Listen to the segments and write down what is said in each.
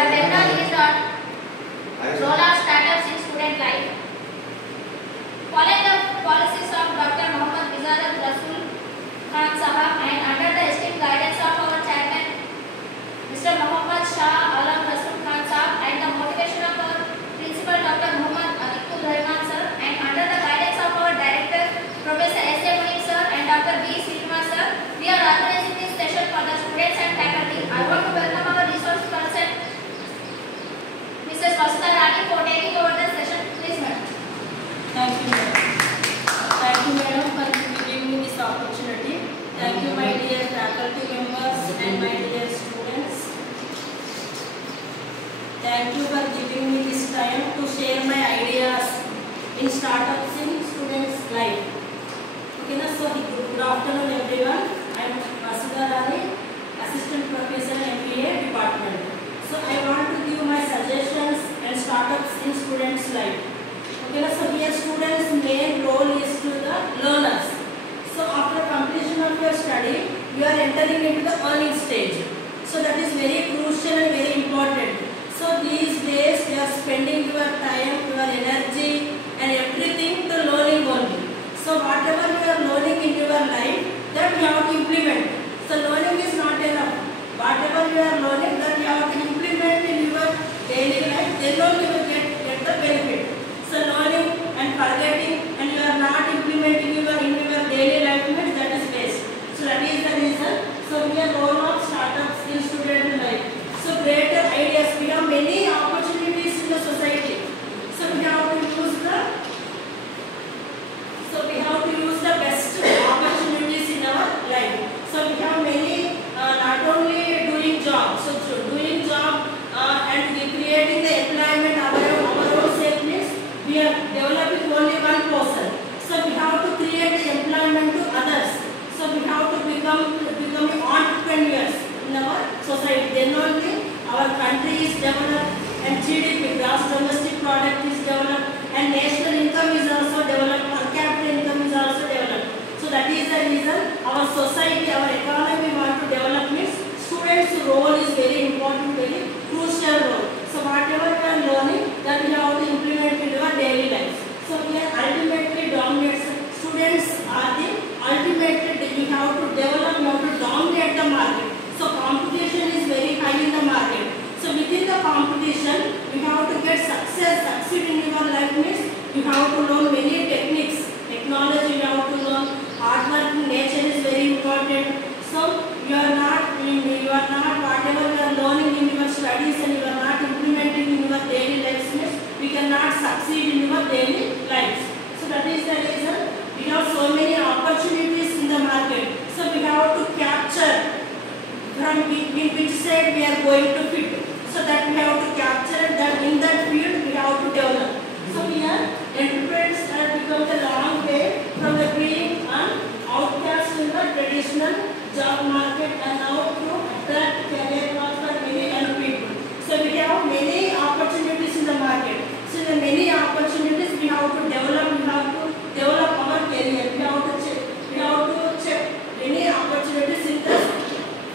My webinar is on role of startups in student life. Following the policies of Dr. Mohammad Izadul Rasul Khan Sahab and under the esteemed guidance of our chairman, Mr. Mohammad Shah Alam Rasul Khan Sahab, and the motivation of our principal Dr. Mohammad Atikul Rahman sir, and under the guidance of our director, Professor S. A. Munik sir and Dr. B. Srinivas sir, we are organizing this session for the students and faculty. I want to welcome our resource person, Mrs. Vasudha Rani, for taking over the session. Please, madam. Thank you, madam. Thank you, madam, for giving me this opportunity. Thank you, my dear faculty members and my dear students. Thank you for giving me this time to share my ideas in startups in students' life. Okay, so good afternoon, everyone. I am Vasudha Rani, Assistant Professor MBA Department. So I want to give my suggestions and startups in students' life. Okay, so here students' main role is to the learners. So after completion of your study, you are entering into the earning stage. So that is very crucial and very important. So these days you are spending your time, your energy and everything to learning only. So whatever you are learning in your life, that you have to implement. So learning is not enough. Whatever you are learning, that you have to implement in your daily life, then only you will get the benefit. So learning and forgetting and you are not implementing in your daily life, that is waste. So that is the reason. So we are role of startups in student life. So greater ideas, we have many opportunities in the society. So we have to use the best opportunities in our life. So we have many, not only doing jobs, so doing job and creating the employment our own sake means we are developing only one person. So we have to create the employment to others. So we have to become entrepreneurs in our society. Then only our country is developed and GDP, gross domestic product is developed and national income is also developed, per capita income is also developed. So that is the reason our society, our economy want to develop means students' role is very important, very crucial role. So whatever we are learning, that we have to implement in our daily lives. So we are ultimately dominate. Students are the ultimate. We have to develop, we have to dominate the market. So competition is very high in the market. So within the competition, we have to get succeed in your life means you have to learn many techniques, technology you have to learn, hard work, nature is very important. So you are not whatever you are learning in your studies and you are not implementing in your daily lives means we cannot succeed in your daily lives. So that is the reason we have so many opportunities in the market. So we have to capture from which side we are going to fit. So that we have to capture that in that field we have to develop. So here entrepreneurs have become the long way from the being an outcast in the traditional job market and now to attract career path for many young people. So we have many opportunities in the market. So the many opportunities we have to develop. We have to develop our career. We have to check many opportunities in the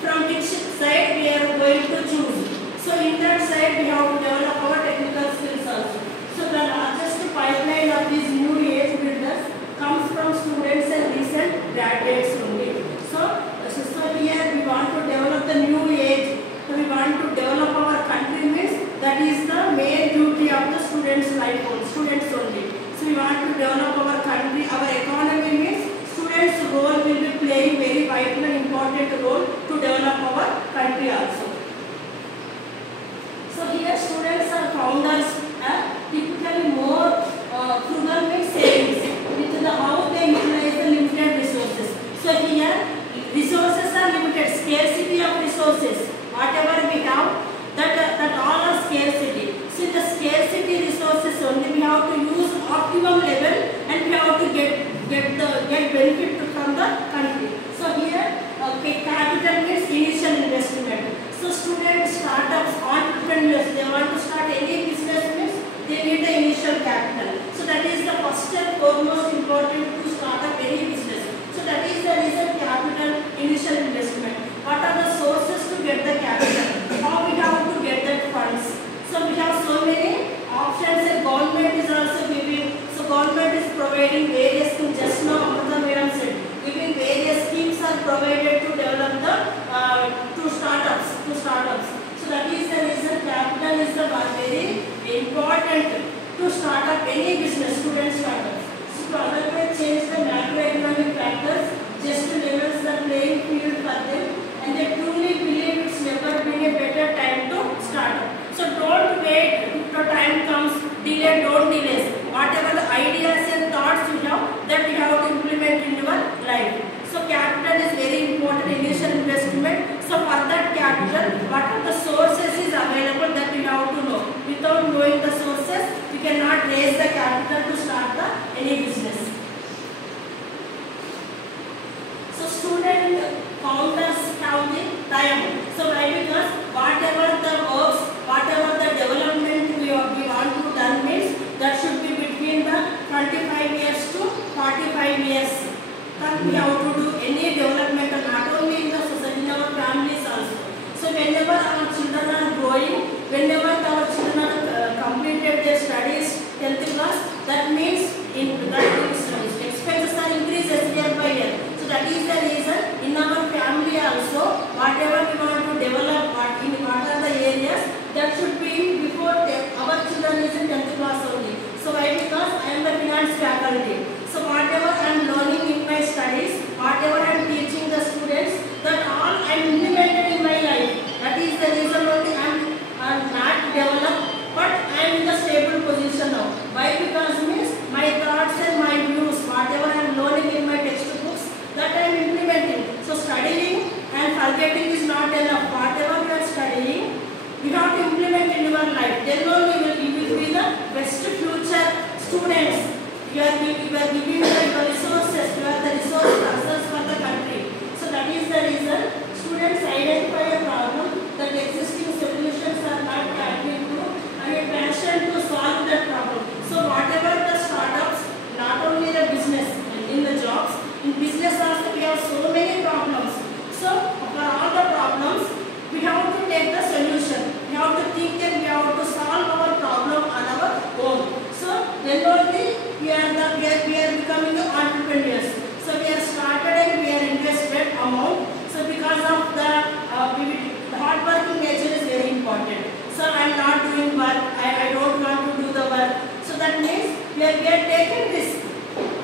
from which side we are going to choose. So in that side we have to develop our technical skills also. So the largest pipeline of these new age builders comes from students and recent graduates only. So here we want to develop the new age. So we want to develop our country means that is the main duty of the students' life only, students only. So we want to develop our country, our economy means students' role will be playing very vital and important role to develop our country also. So here students are founders typically more frugal with savings with the how they utilize the limited resources. So here resources are limited, scarcity of resources. Whatever we have, that all are scarcity. So the scarcity resources only we have to use optimum level and we have to get benefit from the country. So here capital means initial investment. So students, startups, entrepreneurs, they want to start any business means they need the initial capital. So that is the first and foremost important to start up any business. So that is the reason capital, initial investment. What are the sources to get the capital? How we have to get that funds? up any business, student startups. So to otherwise change the macroeconomic factors just to levels the playing field for them, and they truly believe it's never been a better time to start up. So don't wait till time comes, delay, don't delay. Whatever the ideas and thoughts you have, that you have to implement in your life. So capital is very important, initial investment. So for that capital, what are the sources is available that you have to know. Without knowing the sources, you cannot raise the capital to start any business. So student founders have the time. So why? Because whatever the works, whatever the development we want to done means, that should be between the 25 years to 45 years. That we have to do any development, not only in the society, in our families also. So whenever our children are growing, whenever our children are completed their studies, 10th class, that means expenses are increases year by year. So that is the reason in our family also, whatever we want to develop, what are the areas, that should be before our children is in 10th class only. So why? Because I am the finance faculty. So whatever I am learning in my studies, whatever I am teaching the students, that all I am implemented in my life. That is the reason only I am not developed, but I am in the stable position now. Why? Because means my thoughts and my views, whatever I am learning in my textbooks, that I am implementing. So studying and forgetting is not enough. Whatever you are studying, you have to implement in your life. Then only you will be the best future students. You are giving the resources. You are the resource persons for the country. So that is the reason students identify a problem that existing solutions are not tapping to, and a passion to solve that problem. So whatever the startups, not only the business, in the jobs, in business also we have so many problems. So for all the problems, we have to take the solution. We have to think and we have to solve our problem on our own. So then only we are becoming the entrepreneurs. So we are started and we are invested amount. So because of the hard working nature is very important. So I am not doing work. I don't want to do the work. So that means we are taking risk.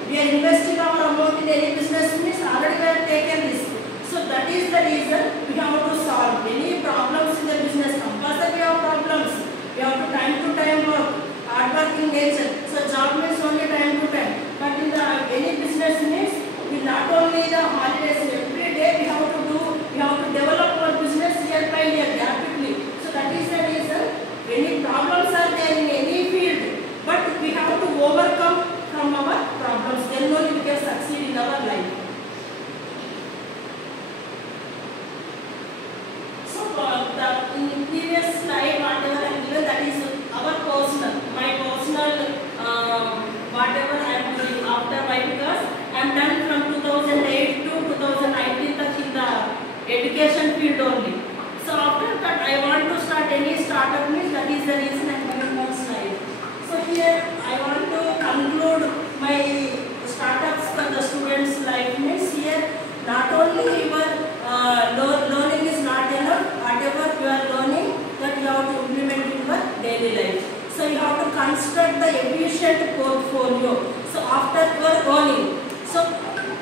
We are investing our amount in any business means already we are taken risk. So that is the reason we have to solve any problems in the business. Compulsory we have problems. We have to time work, hard working nature. So job means only time to time. But in the any business means we not only the holidays, every day we have to develop our business year by year rapidly. So that is the reason any problems are there in any field, but we have to overcome from our problems. Then only we can succeed in our life. In previous slide, whatever I am given, that is our personal, my personal, whatever I am doing after. Why? Because I am done from 2008 to 2019 in the education field only. So after that, I want to start any startup means, that is the reason I am giving one slide. So here I want to conclude my startups for the students' life means, here not only your learning is not enough. Whatever you are learning, that you have to implement in your daily life. So you have to construct the efficient portfolio. So after you are earning, so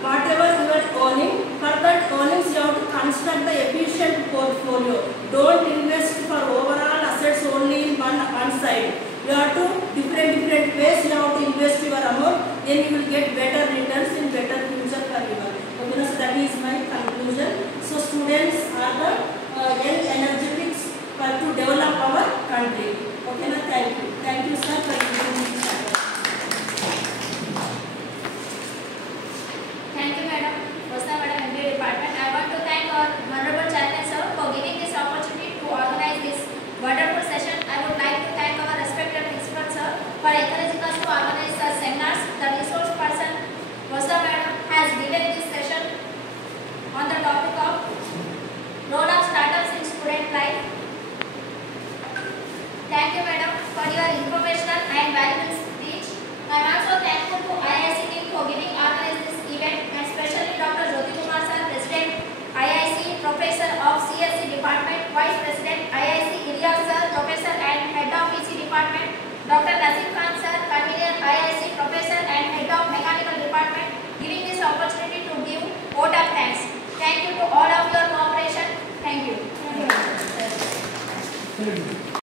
whatever you are earning, for that earnings you have to construct the efficient portfolio. Don't invest for overall assets only in one side. You have to different ways you have to invest your amount. Then you will get better